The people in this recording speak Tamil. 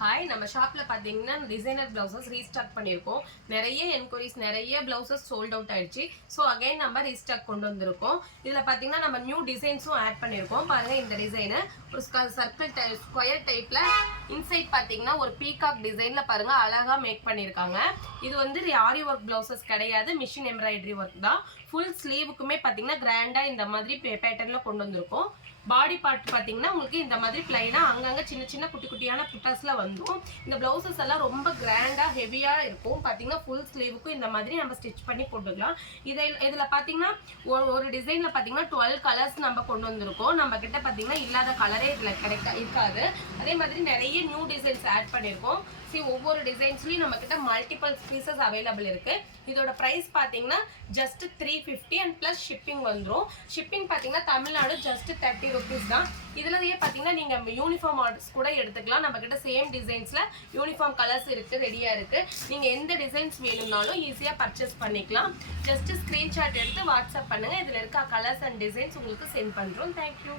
ஹாய், நம்ம ஷாப்ல பாத்தீங்கன்னா டிசைனர் பிளவுசஸ் ரீஸ்டாக் பண்ணியிருக்கோம். நிறைய என்கொயரிஸ், நிறைய பிளவுசஸ் சோல்ட் அவுட் ஆயிடுச்சு. ஸோ அகைன் நம்ம ரீஸ்டாக் கொண்டு வந்திருக்கோம். இதில் பார்த்தீங்கன்னா நம்ம நியூ டிசைன்ஸும் ஆட் பண்ணியிருக்கோம். பாருங்க, இந்த டிசைனு ஒரு சர்க்கிள் ஸ்கொயர் டைப்ல இன்சைட் பார்த்தீங்கன்னா ஒரு பீகாக் டிசைன்ல பாருங்க அழகா மேக் பண்ணியிருக்காங்க. இது வந்து ஆரி ஒர்க் பிளவுசஸ் கிடையாது, மிஷின் எம்ப்ராய்டரி ஒர்க் தான். ஃபுல் ஸ்லீவுக்குமே பார்த்தீங்கன்னா கிராண்டா இந்த மாதிரி பேட்டர்ன்ல கொண்டு வந்திருக்கோம். பாடி பார்ட் பார்த்தீங்கன்னா உங்களுக்கு இந்த மாதிரி பிளைனா அங்கங்க சின்ன சின்ன குட்டி குட்டியான புட்டாஸ்ல வந்துடும். இந்த பிளவுசஸ் எல்லாம் ரொம்ப கிராண்டா ஹெவியா இருக்கும். பார்த்தீங்கன்னா ஃபுல் ஸ்லீவுக்கும் இந்த மாதிரி நம்ம ஸ்டிச் பண்ணி போட்டுக்கலாம். இதில் பார்த்தீங்கன்னா ஒரு டிசைன்ல பார்த்தீங்கன்னா 12 கலர்ஸ் நம்ம கொண்டு வந்திருக்கோம். நம்ம கிட்ட பார்த்தீங்கன்னா இல்லாத கலரே இதில் இருக்காது. அதே மாதிரி நிறைய நியூ டிசைன்ஸ் ஆட் பண்ணியிருக்கோம். ஒவ்வொரு டிசைன்ஸ்லயும் நம்ம கிட்ட மல்டிபிள் பீசஸ் அவைலபிள் இருக்கு. இதோட பிரைஸ் பாத்தீங்கன்னா ஜஸ்ட் 350 அண்ட் பிளஸ் ஷிப்பிங் வந்துடும். ஷிப்பிங் பாத்தீங்கன்னா தமிழ்நாடு ஜஸ்ட் 30 ருபீஸ் தான். இதுலயே பாத்தீங்கன்னா நீங்க யூனிஃபார்ம் ஆர்டர்ஸ் கூட எடுத்துக்கலாம். நம்ம கிட்ட சேம் டிசைன்ஸ்ல யூனிஃபார்ம் கலர்ஸ் இருக்கு, ரெடியா இருக்கு. நீங்க எந்த டிசைன்ஸ் வேணும்னாலும் ஈஸியா பர்ச்சேஸ் பண்ணிக்கலாம். ஜஸ்ட் ஸ்கிரீன்ஷாட் எடுத்து வாட்ஸ்அப் பண்ணுங்க. இதுல இருக்க கலர்ஸ் அண்ட் டிசைன்ஸ் உங்களுக்கு சென்ட் பண்றோம். தேங்க்யூ.